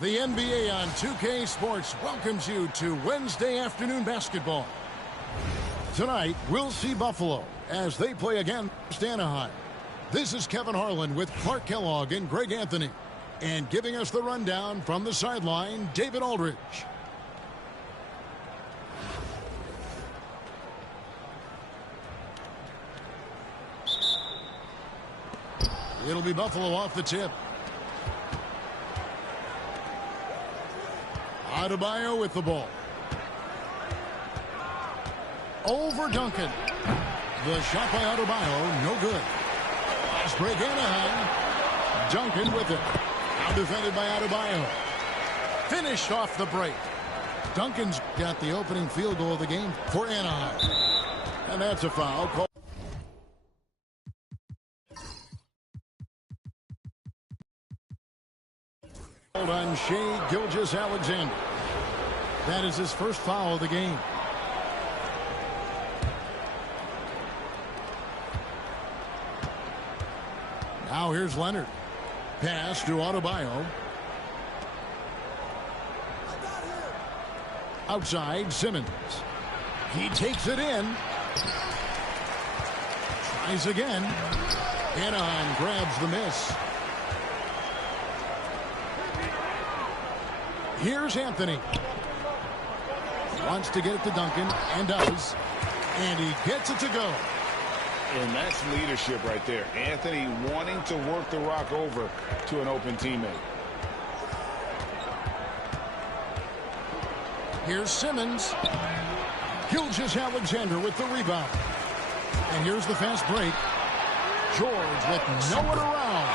The NBA on 2K Sports welcomes you to Wednesday afternoon basketball. Tonight, we'll see Buffalo as they play against Anaheim. This is Kevin Harlan with Clark Kellogg and Greg Anthony. And giving us the rundown from the sideline, David Aldridge. It'll be Buffalo off the tip. Adebayo with the ball. Over Duncan. The shot by Adebayo, no good. Last break Anaheim. Duncan with it. Now defended by Adebayo. Finished off the break. Duncan's got the opening field goal of the game for Anaheim. And that's a foul call. On Cg1464 That is his first foul of the game. Now here's Leonard. Pass to Adebayo. Outside, Simmons. He takes it in. Tries again. Anaheim grabs the miss. Here's Anthony. Wants to get it to Duncan, and does. And he gets it to go. And that's leadership right there. Anthony wanting to work the rock over to an open teammate. Here's Simmons. Cg1464 with the rebound. And here's the fast break. George with no one around.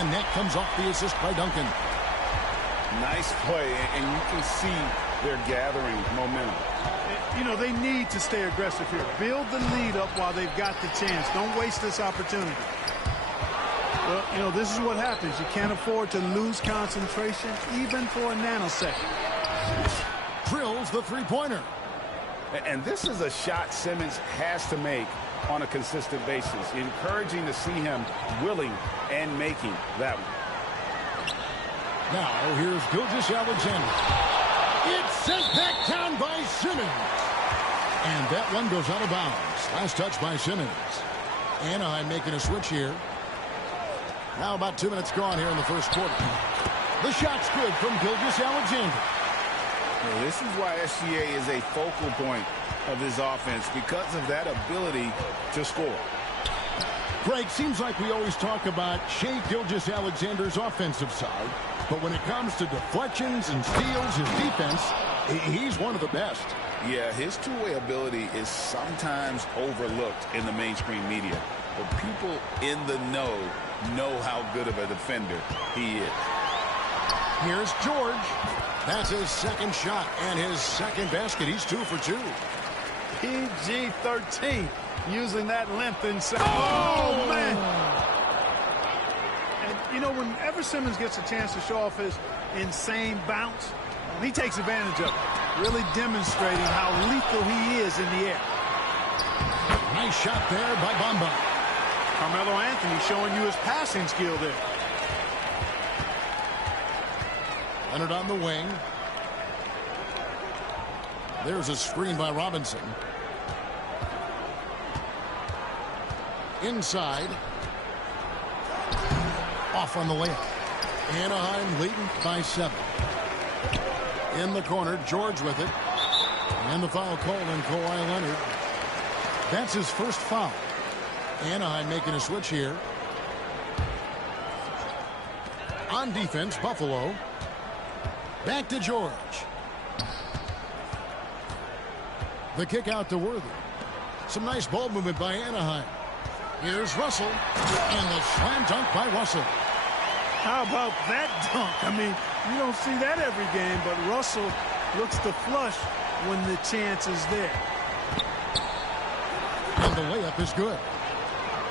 And that comes off the assist by Duncan. Nice play, and you can see they're gathering momentum. You know, they need to stay aggressive here. Build the lead up while they've got the chance. Don't waste this opportunity. Well, you know, this is what happens. You can't afford to lose concentration even for a nanosecond. Drills the three-pointer. And this is a shot Simmons has to make on a consistent basis. Encouraging to see him willing and making that one. Now, here's Cg1464. It's sent back down by Simmons. And that one goes out of bounds. Last touch by Simmons. Anaheim making a switch here. Now about 2 minutes gone here in the first quarter. The shot's good from Cg1464. Well, this is why SGA is a focal point of this offense, because of that ability to score. Greg, seems like we always talk about Shai Gilgeous-Alexander's offensive side, but when it comes to deflections and steals, his defense, he's one of the best. Yeah, his two-way ability is sometimes overlooked in the mainstream media, but people in the know how good of a defender he is. Here's George. That's his second shot and his second basket. He's 2 for 2. PG-13 using that length inside. Oh, man. And, you know, whenever Simmons gets a chance to show off his insane bounce, he takes advantage of it, really demonstrating how lethal he is in the air. Nice shot there by Bamba. Carmelo Anthony showing you his passing skill there. Leonard on the wing. There's a screen by Robinson. Inside. Off on the layup. Anaheim leading by 7. In the corner, George with it. And the foul called on Kawhi Leonard. That's his first foul. Anaheim making a switch here. On defense, Buffalo. Back to George. The kick out to Worthy. Some nice ball movement by Anaheim. Here's Russell. And the slam dunk by Russell. How about that dunk? I mean, you don't see that every game, but Russell looks to flush when the chance is there. And the layup is good.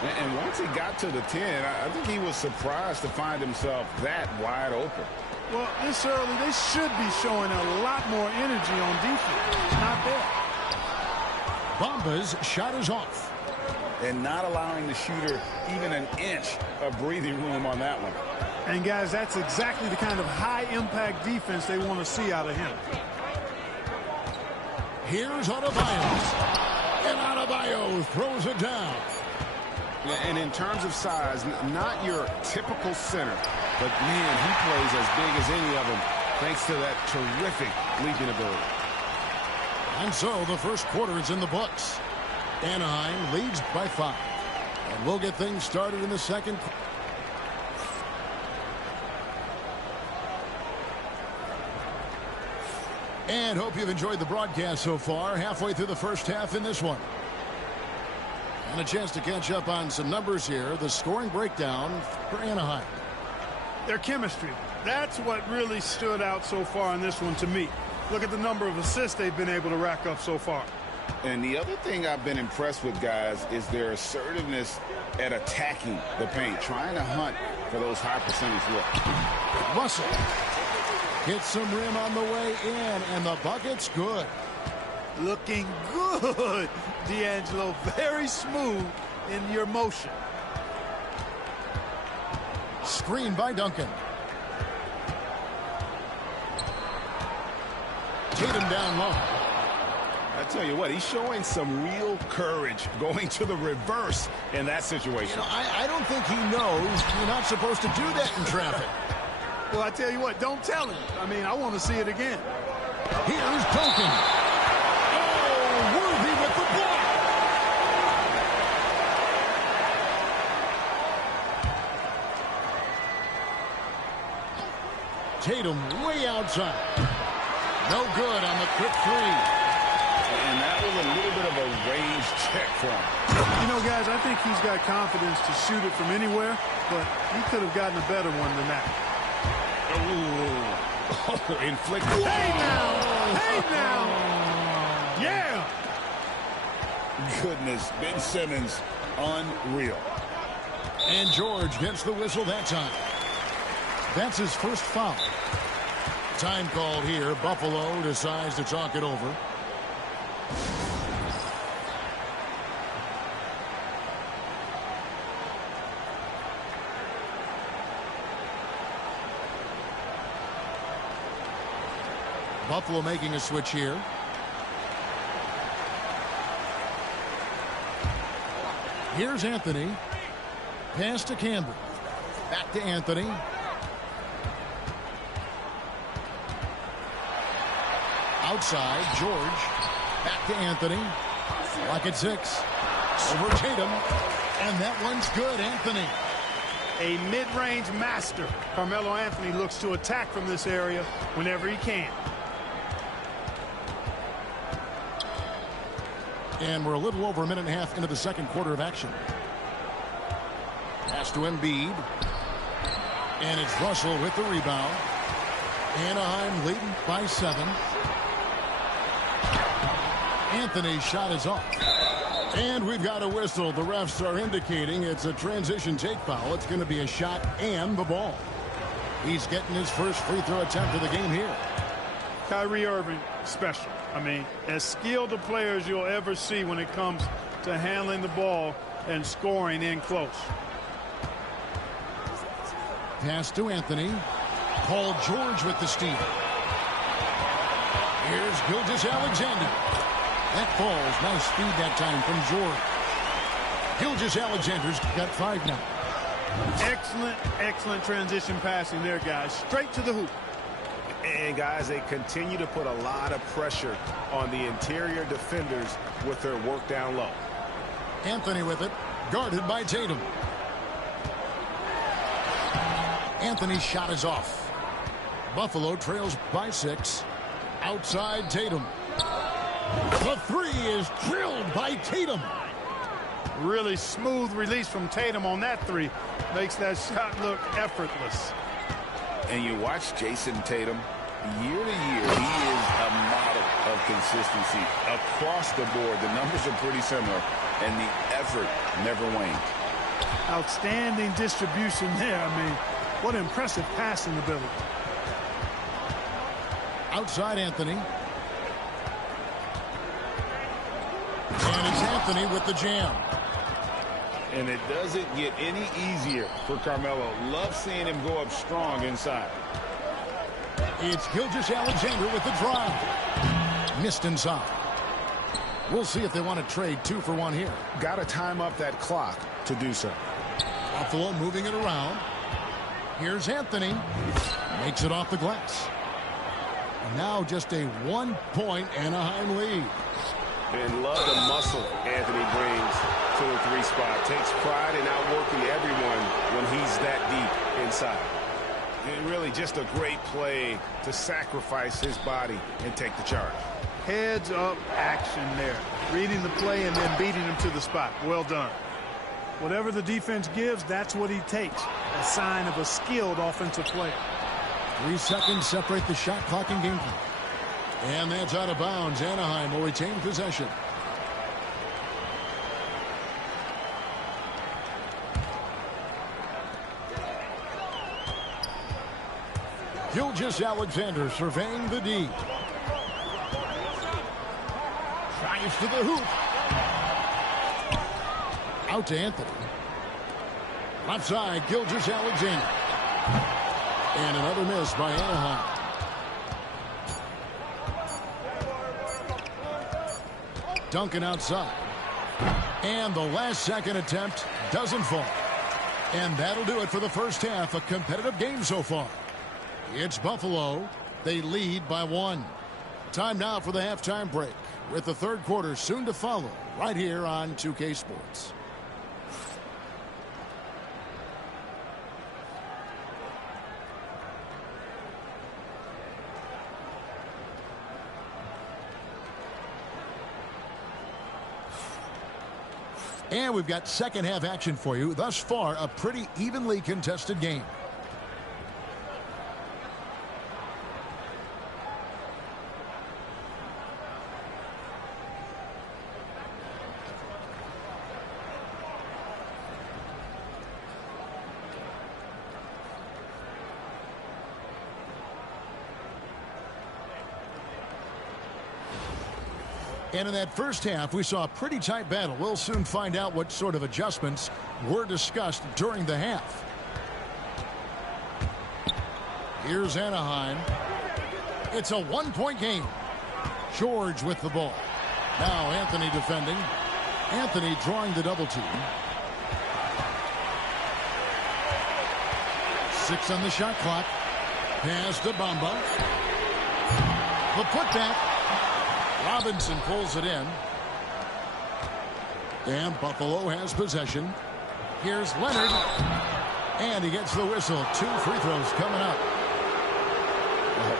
And once he got to the 10, I think he was surprised to find himself that wide open. Well, this early, they should be showing a lot more energy on defense. Not there. Bamba's shot is off. And not allowing the shooter even an inch of breathing room on that one. And, guys, that's exactly the kind of high-impact defense they want to see out of him. Here's Adebayo. And Adebayo throws it down. And in terms of size, not your typical center, but, man, he plays as big as any of them thanks to that terrific leaping ability. And so the first quarter is in the books. Anaheim leads by 5. And we'll get things started in the second. And hope you've enjoyed the broadcast so far. Halfway through the first half in this one. And a chance to catch up on some numbers here. The scoring breakdown for Anaheim. Their chemistry. That's what really stood out so far in this one to me. Look at the number of assists they've been able to rack up so far. And the other thing I've been impressed with, guys, is their assertiveness at attacking the paint, trying to hunt for those high percentage looks. Russell hits some rim on the way in, and the bucket's good. Looking good, D'Angelo. Very smooth in your motion. Screen by Duncan. Tatum down low. I tell you what, he's showing some real courage going to the reverse in that situation. You know, I don't think he knows you're not supposed to do that in traffic. Well, I tell you what, don't tell him. I mean, I want to see it again. Here's Duncan. Oh, Worthy with the block. Tatum way outside. No good on the quick three. And that was a little bit of a range check for him. You know, guys, I think he's got confidence to shoot it from anywhere, but he could have gotten a better one than that. Oh, inflicted. Hey now! Hey now! Yeah! Goodness, Ben Simmons, unreal. And George gets the whistle that time. That's his first foul. Time called here. Buffalo decides to talk it over. Buffalo making a switch here. Here's Anthony. Pass to Campbell. Back to Anthony. Outside, George. Back to Anthony. Lock at 6. Over Tatum. And that one's good, Anthony. A mid-range master. Carmelo Anthony looks to attack from this area whenever he can. And we're a little over a minute and a half into the second quarter of action. Pass to Embiid. And it's Russell with the rebound. Anaheim leading by 7. Anthony's shot is off. And we've got a whistle. The refs are indicating it's a transition take foul. It's going to be a shot and the ball. He's getting his first free throw attempt of the game here. Kyrie Irving, special. I mean, as skilled a player as you'll ever see when it comes to handling the ball and scoring in close. Pass to Anthony. Paul George with the steal. Here's Gilgeous-Alexander. That falls. Nice speed that time from George. Gilgeous-Alexander's got 5 now. Excellent, excellent transition passing there, guys. Straight to the hoop. And, guys, they continue to put a lot of pressure on the interior defenders with their work down low. Anthony with it. Guarded by Tatum. Anthony's shot is off. Buffalo trails by 6. Outside Tatum. The 3 is drilled by Tatum. Really smooth release from Tatum on that 3. Makes that shot look effortless. And you watch Jason Tatum, year to year, he is a model of consistency. Across the board, the numbers are pretty similar, and the effort never wanes. Outstanding distribution there. I mean, what impressive passing ability. Outside Anthony. And it's Anthony with the jam. And it doesn't get any easier for Carmelo. Love seeing him go up strong inside. It's Gilgeous-Alexander with the drive. Missed inside. We'll see if they want to trade 2 for 1 here. Got to time up that clock to do so. Buffalo moving it around. Here's Anthony. Makes it off the glass. And now just a 1-point Anaheim lead. And love the muscle Anthony brings to the 3 spot. Takes pride in outworking everyone when he's that deep inside. And really just a great play to sacrifice his body and take the charge. Heads up action there. Reading the play and then beating him to the spot. Well done. Whatever the defense gives, that's what he takes. A sign of a skilled offensive player. 3 seconds separate the shot clock and game clock. And that's out of bounds. Anaheim will retain possession. Gilgeous-Alexander surveying the D. Drives to the hoop. Out to Anthony. Left side, Gilgeous-Alexander. And another miss by Anaheim. Duncan outside. And the last second attempt doesn't fall. And that'll do it for the first half. A competitive game so far. It's Buffalo. They lead by 1. Time now for the halftime break, with the third quarter soon to follow right here on 2K Sports. And we've got second half action for you. Thus far, a pretty evenly contested game. And in that first half, we saw a pretty tight battle. We'll soon find out what sort of adjustments were discussed during the half. Here's Anaheim. It's a 1-point game. George with the ball. Now Anthony defending. Anthony drawing the double team. 6 on the shot clock. Pass to Bamba. The putback. Robinson pulls it in. And Buffalo has possession. Here's Leonard. And he gets the whistle. 2 free throws coming up.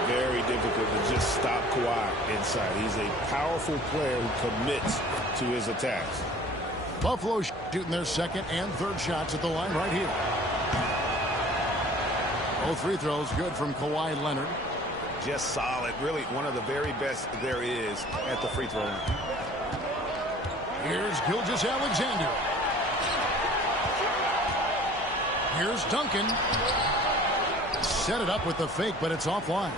Very difficult to just stop Kawhi inside. He's a powerful player who commits to his attacks. Buffalo shooting their second and third shots at the line right here. Both free throws good from Kawhi Leonard. Just solid. Really one of the very best there is at the free throw line. Here's Gilgeous-Alexander. Here's Duncan. Set it up with the fake, but it's offline.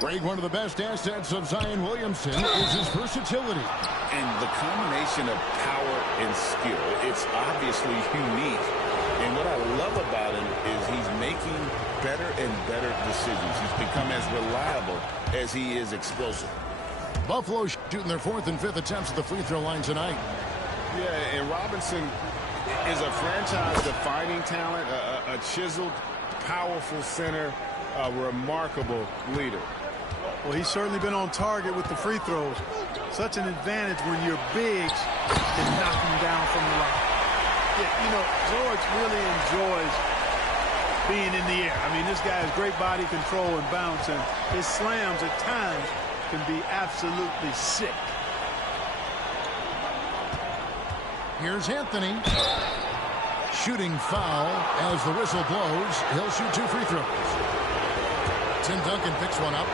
Greg, one of the best assets of Zion Williamson is his versatility. And the combination of power and skill, it's obviously unique. And what I love about him is he's making better and better decisions. He's become as reliable as he is explosive. Buffalo shooting their 4th and 5th attempts at the free throw line tonight. Yeah, and Robinson is a franchise-defining talent, a chiseled, powerful center, a remarkable leader. Well, he's certainly been on target with the free throws. Such an advantage when your bigs can knock him down from the line. Yeah, you know, George really enjoys being in the air. I mean, this guy has great body control and bounce, and his slams at times can be absolutely sick. Here's Anthony. Shooting foul as the whistle blows. He'll shoot 2 free throws. Tim Duncan picks one up.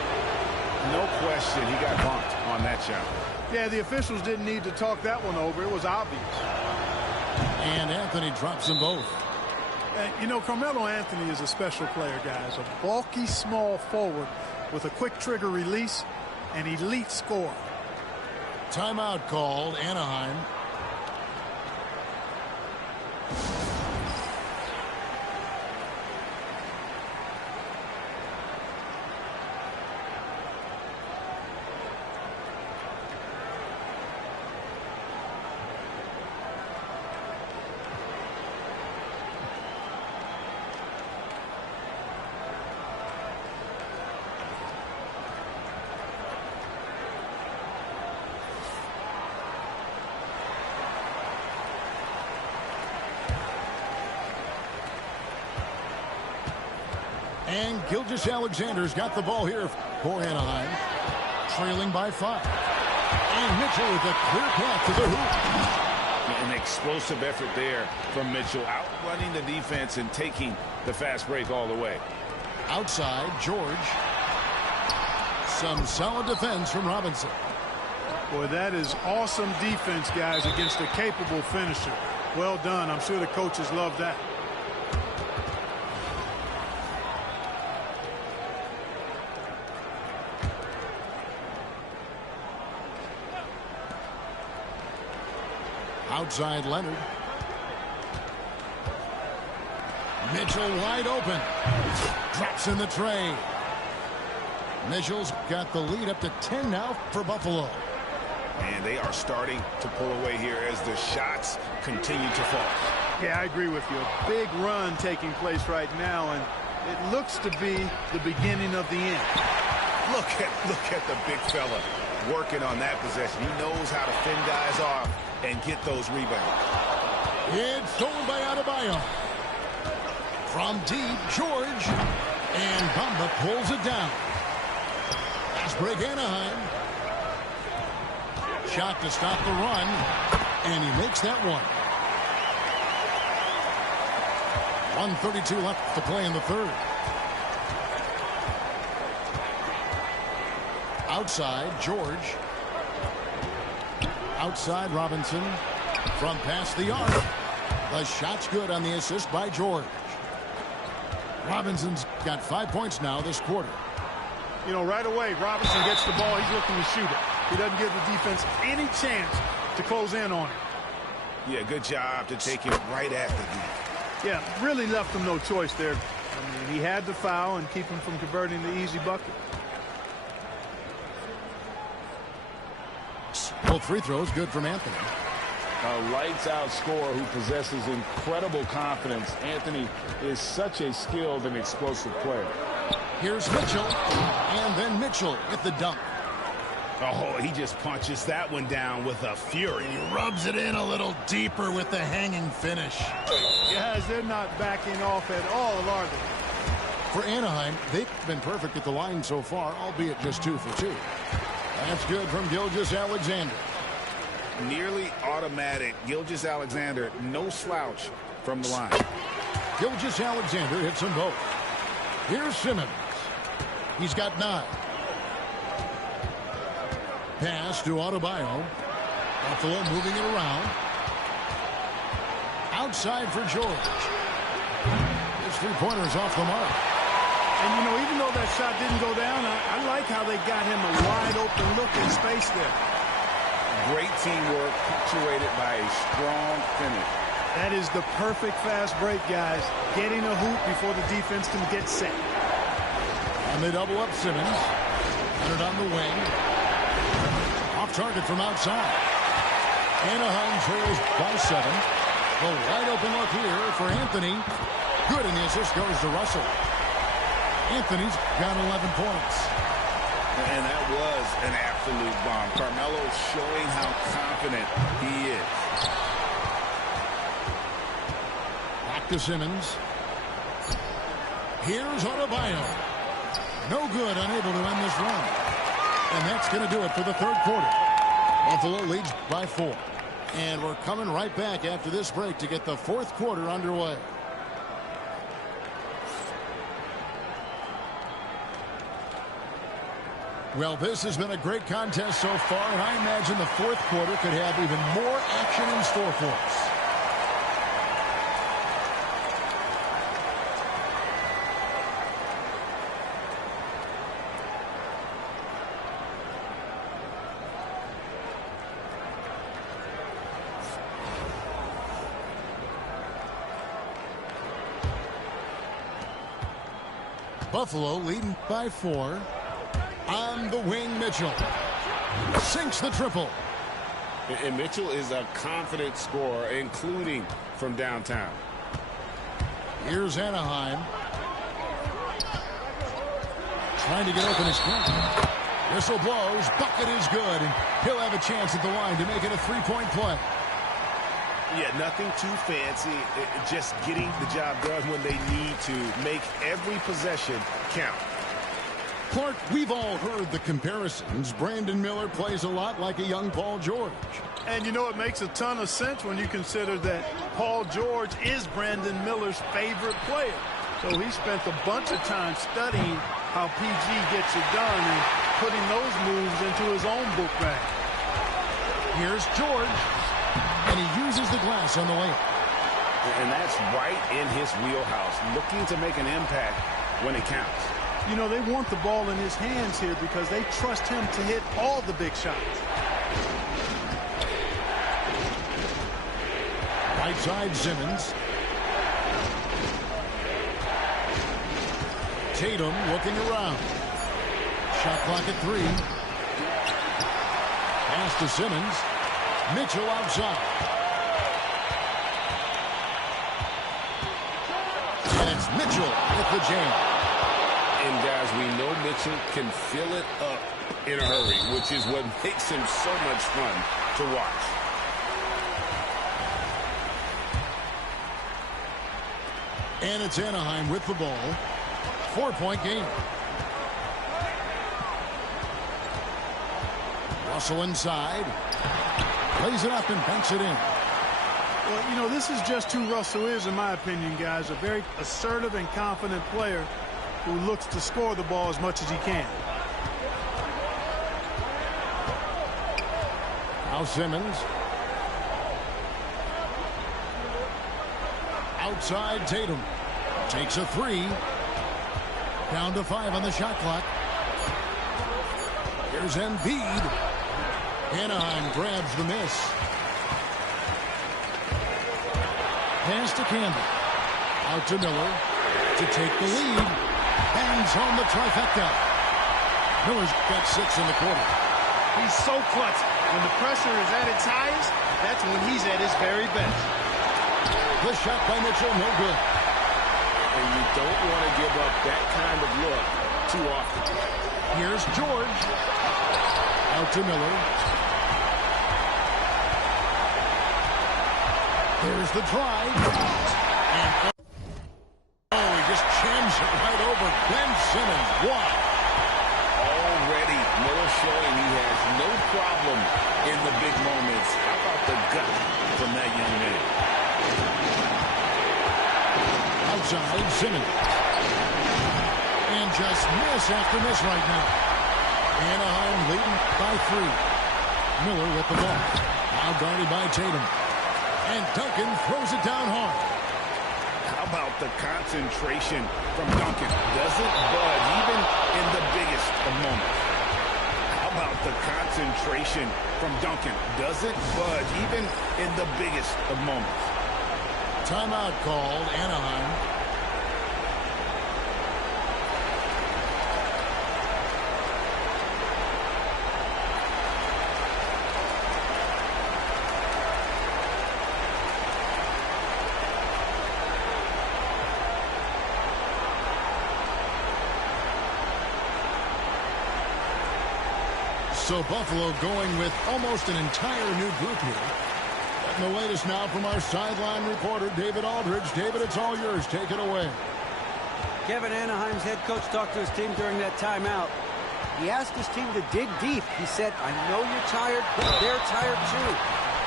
No question he got bumped on that shot. Yeah, the officials didn't need to talk that one over. It was obvious. And Anthony drops them both. And, you know, Carmelo Anthony is a special player, guys. A bulky, small forward with a quick trigger release, an elite scorer. Timeout called, Anaheim. Gilgeous-Alexander's got the ball here for Anaheim. Trailing by 5. And Mitchell with a clear path to the hoop. An explosive effort there from Mitchell, outrunning the defense and taking the fast break all the way. Outside, George. Some solid defense from Robinson. Boy, that is awesome defense, guys, against a capable finisher. Well done. I'm sure the coaches love that. Outside Leonard. Mitchell wide open. Drops in the tray. Mitchell's got the lead up to 10 now for Buffalo. And they are starting to pull away here as the shots continue to fall. Yeah, I agree with you. A big run taking place right now, and it looks to be the beginning of the end. Look at the big fella working on that possession. He knows how to fend guys off and get those rebounds. It's stolen by Adebayo. From deep, George. And Bamba pulls it down. Fast break Anaheim. Shot to stop the run. And he makes that one. 1:32 left to play in the third. Outside, George. Outside, Robinson. From past the arc. The shot's good on the assist by George. Robinson's got 5 points now this quarter. You know, right away, Robinson gets the ball. He's looking to shoot it. He doesn't give the defense any chance to close in on it. Yeah, good job to take it right at the D. Yeah, really left him no choice there. I mean, he had to foul and keep him from converting the easy bucket. Both free throws good from Anthony. A lights-out scorer who possesses incredible confidence. Anthony is such a skilled and explosive player. Here's Mitchell, and then Mitchell with the dunk. Oh, he just punches that one down with a fury. He rubs it in a little deeper with the hanging finish. Guys, they're not backing off at all, are they? For Anaheim, they've been perfect at the line so far, albeit just 2 for 2. That's good from Gilgeous-Alexander. Nearly automatic. Gilgeous-Alexander, no slouch from the line. Gilgeous-Alexander hits them both. Here's Simmons. He's got 9. Pass to Adebayo. Buffalo moving it around. Outside for George. His three-pointer's off the mark. And, you know, even though that shot didn't go down, I like how they got him a wide-open look in space there. Great teamwork, punctuated by a strong finish. That is the perfect fast break, guys. Getting a hoop before the defense can get set. And they double up Simmons. Leonard on the wing. Off target from outside. Anaheim trails by 7. The wide open look here for Anthony. Good, and the assist goes to Russell. Anthony's got 11 points. And that was an absolute bomb. Carmelo showing how confident he is. Back to Simmons. Here's Adebayo. No good, unable to end this run. And that's going to do it for the third quarter. Buffalo leads by 4. And we're coming right back after this break to get the fourth quarter underway. Well, this has been a great contest so far, and I imagine the fourth quarter could have even more action in store for us. Buffalo leading by 4. On the wing, Mitchell sinks the triple. And Mitchell is a confident scorer, including from downtown. Here's Anaheim. Trying to get open his screen. Whistle blows. Bucket is good. And he'll have a chance at the line to make it a 3-point play. Yeah, nothing too fancy. Just getting the job done when they need to. Make every possession count. Clark, we've all heard the comparisons. Brandon Miller plays a lot like a young Paul George. And you know, it makes a ton of sense when you consider that Paul George is Brandon Miller's favorite player. So he spent a bunch of time studying how PG gets it done and putting those moves into his own book bag. Here's George, and he uses the glass on the layup. And that's right in his wheelhouse, looking to make an impact when it counts. You know, they want the ball in his hands here because they trust him to hit all the big shots. Right side, Simmons. Tatum looking around. Shot clock at 3. Pass to Simmons. Mitchell outside. And it's Mitchell with the jam. And, guys, we know Mitchell can fill it up in a hurry, which is what makes him so much fun to watch. And it's Anaheim with the ball. 4-point game. Russell inside. Plays it up and banks it in. Well, you know, this is just who Russell is, in my opinion, guys. A very assertive and confident player who looks to score the ball as much as he can. Now Simmons. Outside Tatum. Takes a 3. Down to 5 on the shot clock. Here's Embiid. Anaheim grabs the miss. Pass to Campbell. Out to Miller to take the lead. Bangs home the trifecta. Miller's got 6 in the quarter. He's so clutch. When the pressure is at its highest, that's when he's at his very best. The shot by Mitchell, no good. And you don't want to give up that kind of look too often. Here's George. Out to Miller. Here's the drive. And he just jams it right over Ben Simmons. Wow. Already, Miller showing he has no problem in the big moments. How about the gut from that young man? Outside, Simmons. And just miss after miss right now. Anaheim leading by 3. Miller with the ball. Now guarded by Tatum. And Duncan throws it down hard. How about the concentration from Duncan? Doesn't budge even in the biggest of moments. How about the concentration from Duncan? Doesn't budge even in the biggest of moments. Timeout called, Anaheim. So Buffalo going with almost an entire new group here. And the latest now from our sideline reporter, David Aldridge. David, it's all yours. Take it away. Kevin, Anaheim's head coach talked to his team during that timeout. He asked his team to dig deep. He said, I know you're tired, but they're tired too.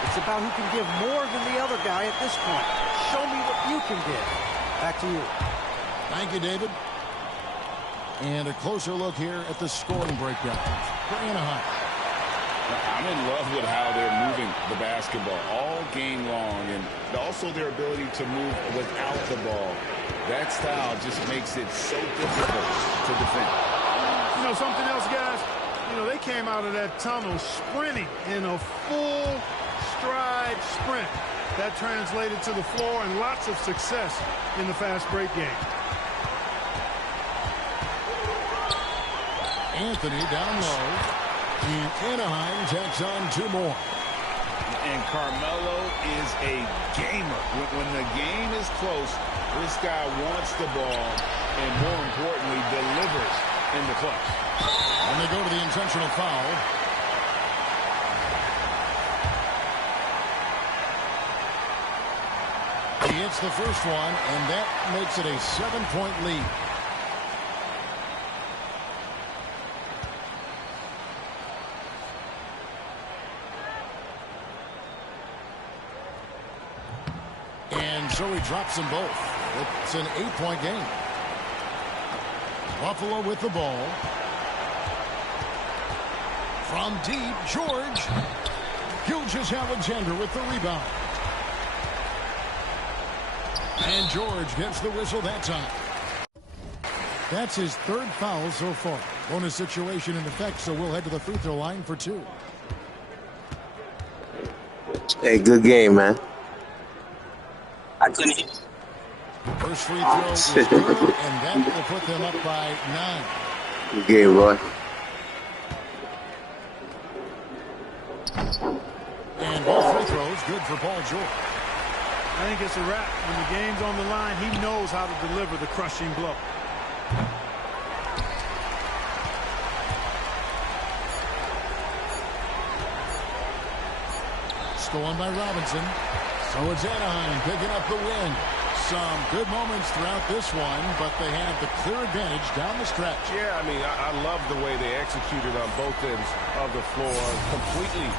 It's about who can give more than the other guy at this point. Show me what you can give. Back to you. Thank you, David. And a closer look here at the scoring breakdown for Anaheim. I'm in love with how they're moving the basketball all game long, and also their ability to move without the ball. That style just makes it so difficult to defend. You know, something else, guys? You know, they came out of that tunnel sprinting in a full stride sprint. That translated to the floor and lots of success in the fast break game. Anthony down low. And Anaheim takes on 2 more. And Carmelo is a gamer. When the game is close, this guy wants the ball and, more importantly, delivers in the clutch. And they go to the intentional foul. gets the first one, and that makes it a 7-point lead. And so he drops them both. It's an 8-point game. Buffalo with the ball. From deep, George. Gilgeous-Alexander with the rebound. And George gets the whistle that time. That's his third foul so far. Bonus situation in effect, so we'll head to the free throw line for 2. Hey, good game, man. First free throw is good, and that will put them up by 9. Good game, boy. And both free throws good for Paul George. I think it's a wrap. When the game's on the line, he knows how to deliver the crushing blow. Stolen by Robinson. So it's Anaheim picking up the win. Some good moments throughout this one, but they have the clear advantage down the stretch. Yeah, I mean, I love the way they executed on both ends of the floor. Completely